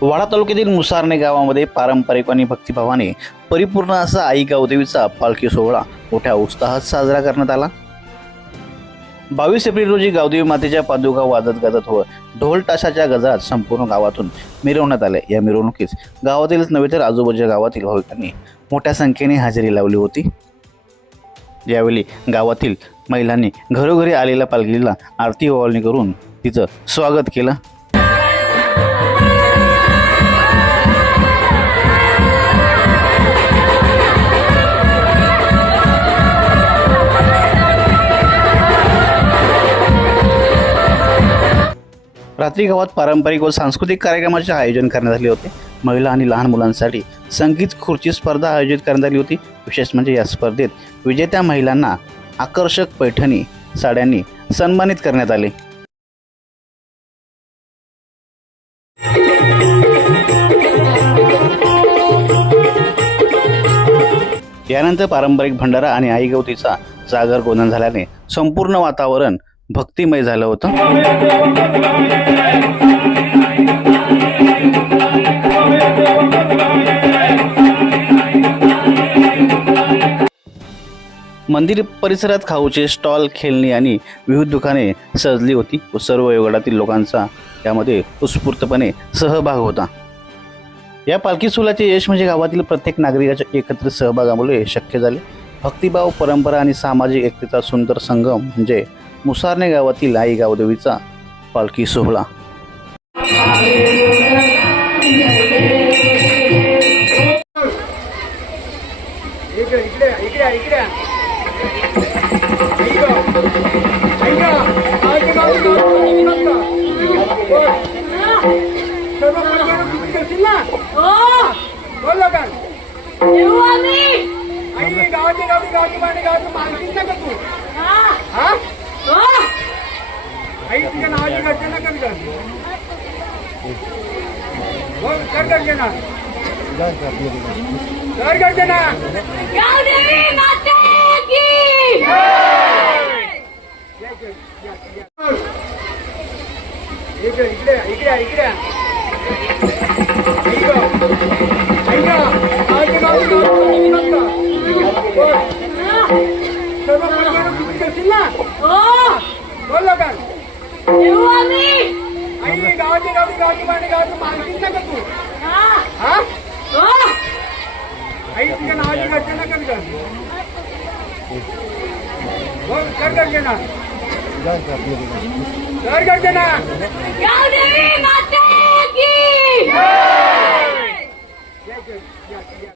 वाडा तालुक्यातील मुसारणे गावामध्ये पारंपरिक आणि भक्तिभावाने परिपूर्ण असा आई गावदेवीचा पालखी सोहळा मोठ्या उत्साहात साजरा करण्यात आला. बावीस एप्रिल रोजी गावदेवी मातेच्या पादुका वाजत गाजत व ढोल ताशाच्या गजरात संपूर्ण गावातून मिरवण्यात आले. या मिरवणुकीस गावातीलच नव्हे तर आजूबाजूच्या गावातील भाविकांनी मोठ्या संख्येने हजेरी लावली होती. यावेळी गावातील महिलांनी घरोघरी आलेल्या पालखीला आरती ओवाळणी करून तिचं स्वागत केलं. रात्री गावात पारंपरिक व सांस्कृतिक कार्यक्रमाचे आयोजन करण्यात आले होते. महिला आणि लहान मुलांसाठी संगीत खुर्ची स्पर्धा आयोजित करण्यात आली होती. विशेष म्हणजे या स्पर्धेत विजेत्या महिलांना आकर्षक पैठणी साड्यांनी सन्मानित करण्यात आले. यानंतर पारंपरिक भंडारा आणि आई गवतीचा जागर गोंधळ झाल्याने संपूर्ण वातावरण भक्तिमय झालं होतं. मंदिर परिसरात खाऊचे स्टॉल खेळणी आणि विविध दुकाने सजली होती. व सर्व वयोगटातील लोकांचा यामध्ये उत्स्फूर्तपणे सहभाग होता. या पालखी सुलाचे यश म्हणजे गावातील प्रत्येक नागरिकाच्या एकत्रित सहभागामुळे शक्य झाले. भक्तिभाव परंपरा आणि सामाजिक एकतेचा सुंदर संगम म्हणजे मुसारणे गावातील आई गावदेवीचा पालखी सोहळा आम्ही आणि गावाची गावची गावची पाणी गावची मालकीच नका तू हा हा हो आई तुझ्या नावाची गर्जना कर कर बोल कर गर्जना कर गर्जना गावदेवी माते की इकडे इकडे इकडे इकडे बोललो का येऊ आम्ही. आणि गावाची गावची गावची पाणी गावची मालकीच नका तू. हा. आई तुझ्या नावाची गर्जना कर कर बोल कर कर गावदेवी